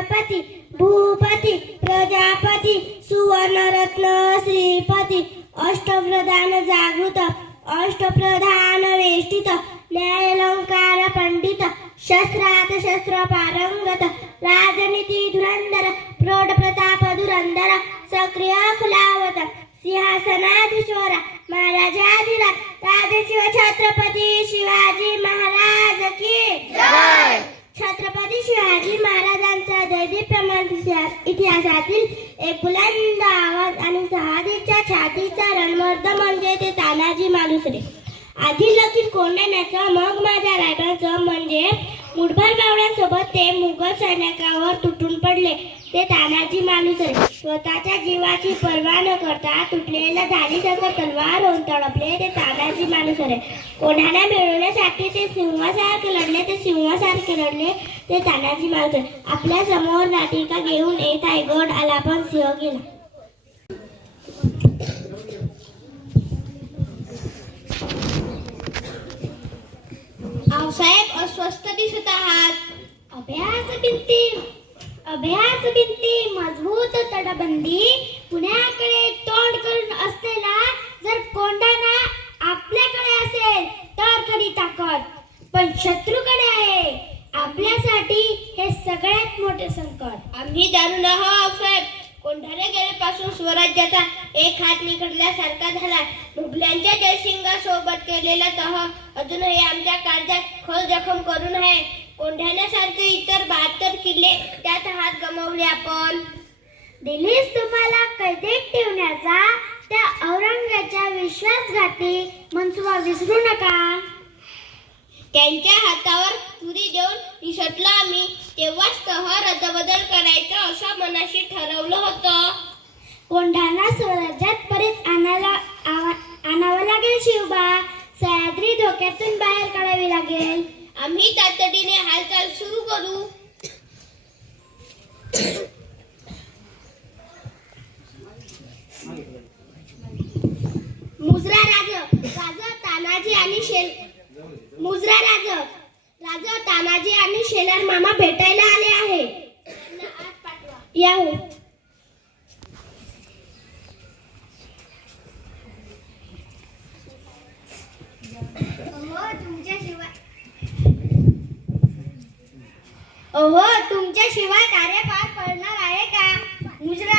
छत्रपती भूपती प्रजापती सुवर्णरत्न श्रीपती अष्टप्रधान जागृत अष्टप्रधान वेष्टित न्यायालंकार पंडित शस्त्रात शस्त्र पारंगत राजनीती धुरंधर प्रौढ प्रताप धुरंधर सक्रिय खुलावत सिंहासनाधीश्वर महाराजाधिराज राजशिव छत्रपती शिवाजी महाराज की जय. छत्रपती शिवाजी महाराजांचा दैदिप्यमान इतिहासातील एक बुलंद आवाज आणि शहादीच्या छातीचा रणमर्द म्हणजे ते तानाजी मालुसरे. आधी लखीत कोंढाण्याचं मग माझ्या रायबाचं म्हणजे मुठभर मावळ्यांसोबत ते मुघल सैनिकांवर तुटून पडले ते तानाजी मालुसरे. स्वतःच्या जीवाची पर्वा न करता तुटलेल्या धाडीसारखं तलवार तडपले ते तानाजी मालुसरे. कोंढाणा मिळवण्यासाठी ते सिंहासारखे लढले ते तानाजी मालुसरे. आपल्या समोर नाटिका घेऊन येत आहे गड आला पण सिंह गेला. साहेब अस्वस्थ दिसत आहात. अभ्यास भिंती मजबूत तटबंदी पुण्याकडे तोंड करून असलेला जर कोंढाणा आपल्याकडे असेल तर खरी ताकद, पण शत्रूकडे आहे आपल्यासाठी हे सगळ्यात मोठे संकट. आम्ही जाणून आहोत साहेब. कोंढाणा गेल्यापासून स्वराज्याचा एक हात निखडल्यासारखा झाला. मुघलांच्या जयसिंगासोबत केलेला तह अजूनही आमच्या काळजात खोल जखम करून आहे. कोंढाण्यासारखे इतर 72 किल्ले त्यात हात गमावले आपण. दिल्लीस तुम्हाला कैदेत ठेवण्याचा त्या औरंगजेबाच्या विश्वासघाती मनसुबा विसरू नका. त्यांच्या हातावर तुरी देऊन निसटलो आम्ही तेव्हाच तह रद्दबदल करायचं असं मनाशी ठरवलं होतं. कोंढाणा स्वराज्यात परत आणावं लागेल शिवबा. सह्याद्री धोक्यातून बाहेर काढावी लागेल. आम्ही तातडीने हालचाल सुरू करू. मुजरा राज तानाजी आणि शेलार मामा भेटायला आले आहे. या हो. तुमच्याशिवाय कार्य पार पडणार आहे का? मुजरा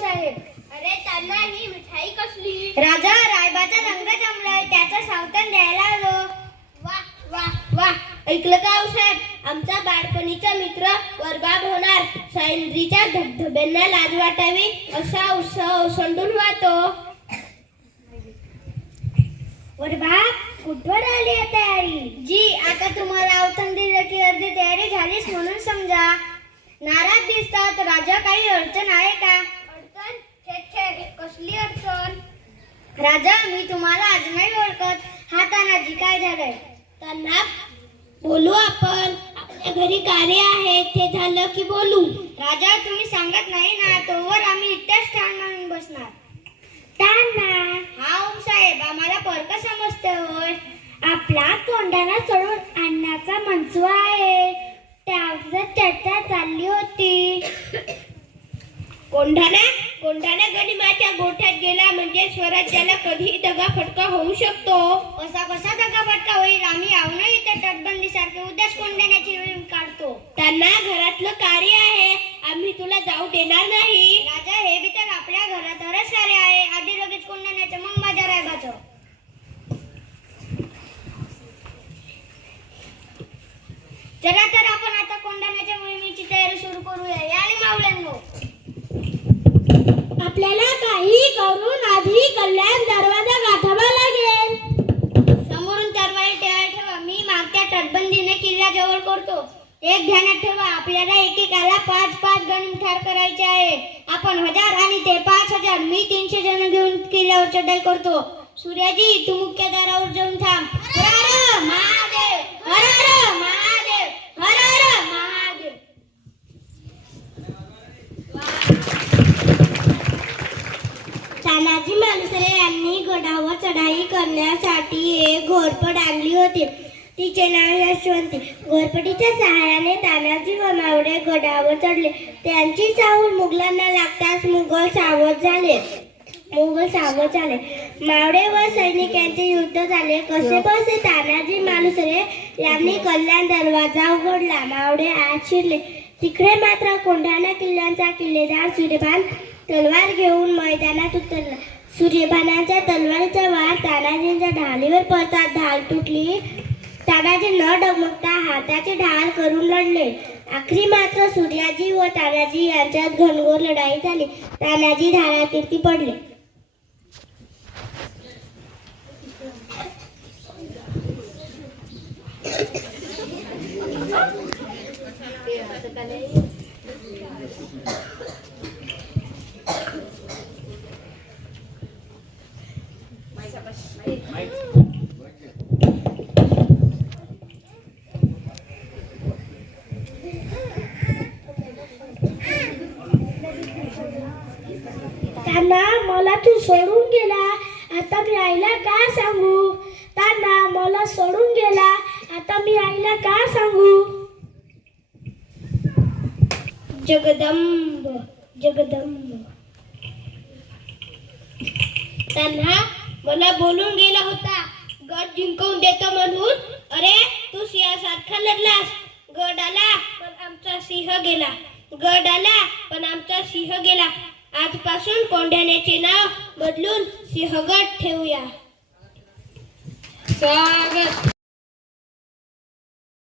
साहेब. अरे त्यांना ही मिठाई कसली? राजा रायबाचा रंग जमलाय त्याचा सावधान द्यायला आलो. वाह वाह वाह. ऐकलं का साहेब? आमचा बाळपणीचा मित्र वरबाब होणार. सह्याद्रीच्या धबधब्यांना लाज वाटावी असा उत्साह ओसंडून वाहतो. वरबाब कुठवर आली आहे तयारी? जी आता तुम्हाला अवतरण दिलं की अर्धी तयारी झालीच म्हणून समजा. नाराज दिसतात. राजा काही अडचण आहे का? अडचण? कसली अडचण? राजा मी तुम्हाला आज नाही ओळखत. हा तानाजी काय झालंय? त्यांना बोलू आपण. आपल्या घरी कार्य आहे ते झालं की बोलू. राजा तुम्ही सांगत नाही ना तोवर आम्ही इथेच ठाण मानून बसणार. हा साहेब आम्हाला परका समजते होय. आपला कोंढाणा सोडून आणण्याचा मनसुबा आहे त्यावर चर्चा चालली होती. कोंढाणा गनिमाच्या गोठ्यात गेला म्हणजे स्वराज्याला कधी दगाफटका होऊ शकतो. कसा दगाफटका होईल? आम्ही आव्हान इथे तटबंदी सारखे उद्याच कोंढाण्याची वेळ काढतो. त्यांना घरातलं कार्य आहे. आम्ही तुला जाऊ देणार नाही. राजा हे बी तर आपल्या घरातच कार्य आहे. आधी लगेच कोंढाण्याचं मग माझ्या रायबाचं. चला तर आपण आता कोंढाण्याच्या मोहिमेची तयारी सुरू करूया. आणि मावळ्यांनो आपल्याला काही करून आधी कल्याण दरवाजा गाठावा लागेल. समोरून तरवारी ठेवा. मी मागच्या तटबंदीने किल्ला जवळ करतो. एक ध्यानात ठेवा आपल्याला एकेकाला 5-5 गण ठार करायचे आहे. आपण 1000 आणि ते 5000. मी 300 जण घेऊन किल्ल्यावर चढाई करतो. सूर्याजी तू मुख्य दारावर जाऊन थांब. हर हर महादेव, हर हर महादेव, हर हर महादेव. तानाजी मालुसरे यांनी गडावर चढाई करण्यासाठी एक घोरपड आणली होती. तिचे नाव यशवंती. घोरपडीच्या सहाय्याने तानाजी व मावळे गडावर चढले. त्यांची चाहूल मुघलांना लागताच मुघल सावध झाले. मावळे व सैनिकांचे युद्ध झाले. कसेबसे तानाजी मालुसरे यांनी कल्याण दरवाजा उघडला. मावळे आत शिरले. तिकडे मात्र कोंढाणा किल्ल्याचा किल्लेदार सूर्यभान तलवार घेऊन मैदानात उतरला. सूर्यभानाच्या तलवारीचा वार तानाजींच्या ढालीवर पडताच ढाल तुटली. तानाजी न डगमगता हाताची ढाल करून लढले. आखरी मात्र सूर्याजी व तानाजी यांच्यात घनघोर लढाई झाली. तानाजी ढालातीर्थी पडले. ताना, मला तू सोडून गेला, आता मी आईला का सांगू? ताना, मला सोडून गेला, आता मी आईला का सांगू? जगदंब जगदंब. तान्हा, मला बोलून गेला होता गड जिंकवून देतो म्हणून. अरे, तू सिंहासारखा लढलास. गड आला पण आमचा सिंह गेला. गड आला पण आमचा सिंह गेला. आजपासून कोंढाण्याचे नाव बदलून सिंहगड ठेवूया. स्वागत.